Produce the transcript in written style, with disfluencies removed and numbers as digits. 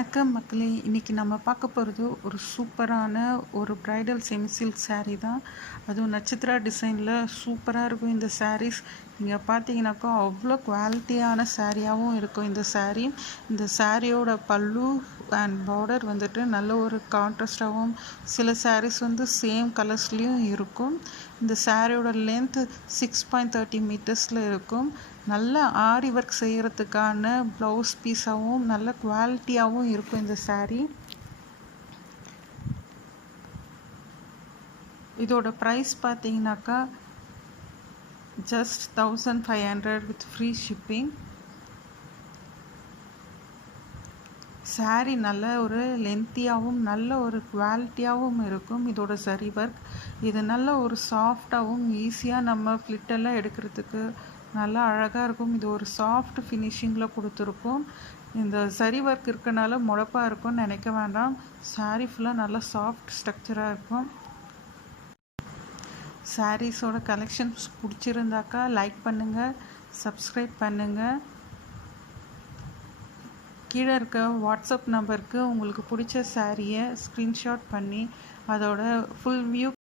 வணக்கம் மக்களே, இன்றைக்கி நம்ம பார்க்க போகிறது ஒரு சூப்பரான ஒரு ப்ரைடல் செமி சில்க் saree தான். அதுவும் நட்சத்திரா டிசைனில் சூப்பராக இருக்கும். இந்த sarees நீங்கள் பார்த்தீங்கன்னாக்கா அவ்வளோ குவாலிட்டியான சாரியாகவும் இருக்கும். இந்த சாரியோட பல்லு அண்ட் பார்டர் வந்துட்டு நல்ல ஒரு கான்ட்ராஸ்டாகவும், சில sarees வந்து சேம் கலர்ஸ்லேயும் இருக்கும். இந்த சாரியோட லென்த்து 6.30 மீட்டர்ஸில் இருக்கும். நல்ல ஆரி ஒர்க் செய்கிறதுக்கான ப்ளவுஸ் பீஸாகவும் நல்ல குவாலிட்டியாகவும் இருக்கும் இந்த saree. இதோட ப்ரைஸ் பார்த்தீங்கன்னாக்கா just 1500 with free shipping. saree நல்ல ஒரு லென்த்தியாகவும் நல்ல ஒரு குவாலிட்டியாகவும் இருக்கும். இதோட சரி ஒர்க் இது நல்ல ஒரு சாஃப்டாகவும் ஈஸியாக நம்ம ஃப்ளிட்டெல்லாம் எடுக்கிறதுக்கு நல்லா அழகாக இருக்கும். இது ஒரு சாஃப்ட் ஃபினிஷிங்கில் கொடுத்துருக்கோம். இந்த சரி ஒர்க் இருக்கனால முழப்பாக இருக்கும்னு நினைக்க வேண்டாம். saree ஃபுல்லாக நல்லா சாஃப்ட் ஸ்ட்ரக்சராக இருக்கும். சாரீஸோட கலெக்ஷன்ஸ் பிடிச்சிருந்தாக்கா லைக் பண்ணுங்கள், சப்ஸ்கிரைப் பண்ணுங்கள். கீழே இருக்க வாட்ஸ்அப் நம்பருக்கு உங்களுக்கு பிடிச்ச சாரியை ஸ்க்ரீன்ஷாட் பண்ணி அதோட ஃபுல் வியூ